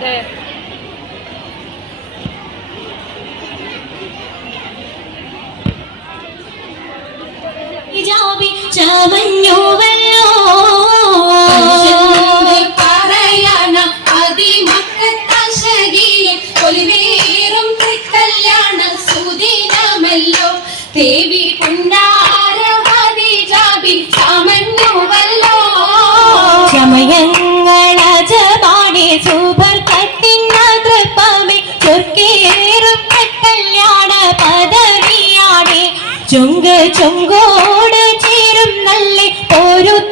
ഇവിടെ സുദിനമല്ലോ. ദേവി പുണ്ടാരവാദി കല്യാണ പദവിയാടെ ചുങ്ക് ചുങ്കോട് ചേരും നല്ല പൊരുത്തമാണേ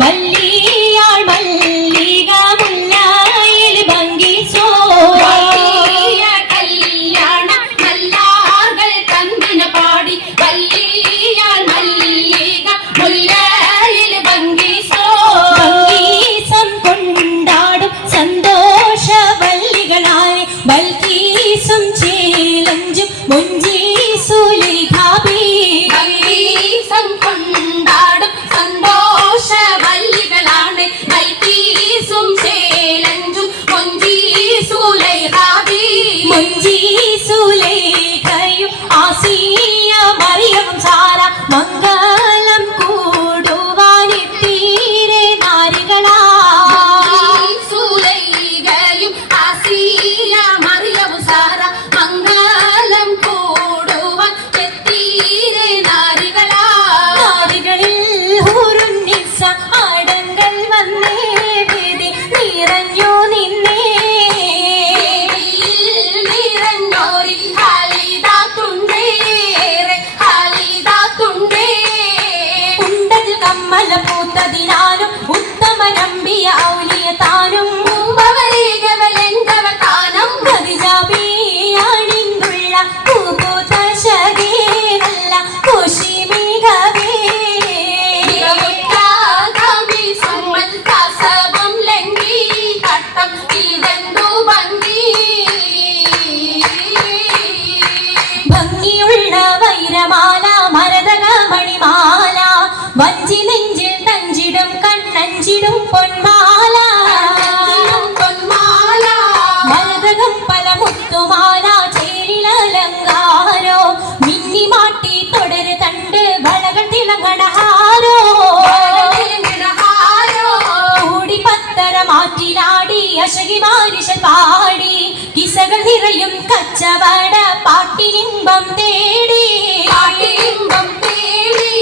വല്ലിയാൾ മല്ലിക മുല്ലായിൽ പാടി. വല്ലിയാൾ മല്ലിക മുല്ലയിൽ ഭംഗിസോ ഭംഗീസം കൊണ്ടാടും സന്തോഷവല്ലികളായി. ബൽക്കീസും ചേലഞ്ചും മുഞ്ചീസുലിഖാബി கொஞ்சி சுலேகையும் ஆசிய மரியம் சாரா மங்கா മരതകം പല മുത്തുമാല ചേരിലലങ്കാരോ മിന്നി മാട്ടി തുടര് തണ്ട് വളകൾ തിളങ്ങണഹാരോ. കൂടി പത്തര മാറ്റിലാടി അശകി മാരിഷ പാടി. കിസകൾ നിറയും കച്ചവട പാട്ടിനിമ്പം തേടി. കാട്ടിലിമ്പം തേടി.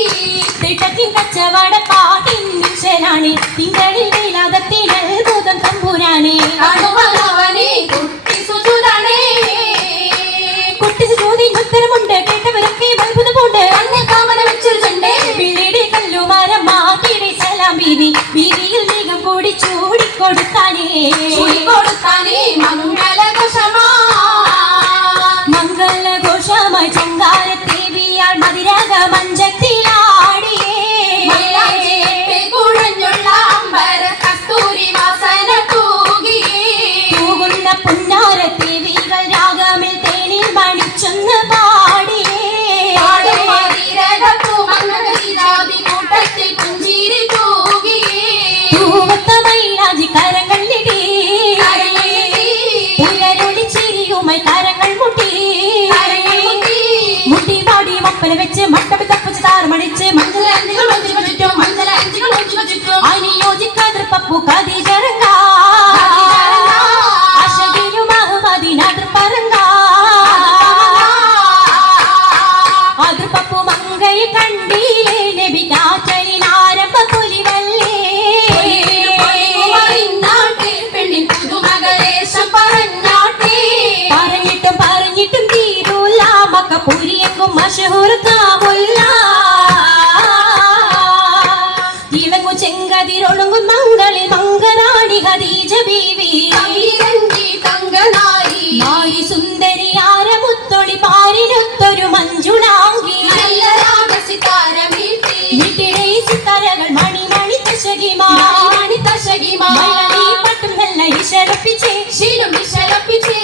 തിട്ടത്തിൻ കച്ചവട പാട്ടിൻ നിശനാണി തിങ്കളിൽ കൊടുത്താനേ മംഗളകുശമാ മംഗളഘോഷമായി ചങ്കാരത്തേവിയാൾ മതിരക മഞ്ചത്തിലാടിയേ தப்பு கதி தருங்கா அசகியுமாக மதி நடு பருங்கா அது பப்பு மங்கை கண்டிலே நெபி காச்சை நாரம்ப புலிவல்லே. நாட்டில் பெண்ணின் புது மகரேசம் பரஞ்சாட்டி ഖദീജ ബീവി. തങ്കനായി. നാരി സുന്ദരി ആരമുത്തൊളി പാരിനൊത്തൊരു മഞ്ജുണാങ്കി നല്ല രാഗസിതാര വീട്ടി വീട്ടിലെ സിത്താരകൾ മണി മണി തശകിമാ മണി തശകിമാ പട്ടും നല്ല ഇശലപ്പിച്ചേ ശീലം വിശലപ്പിച്ചേ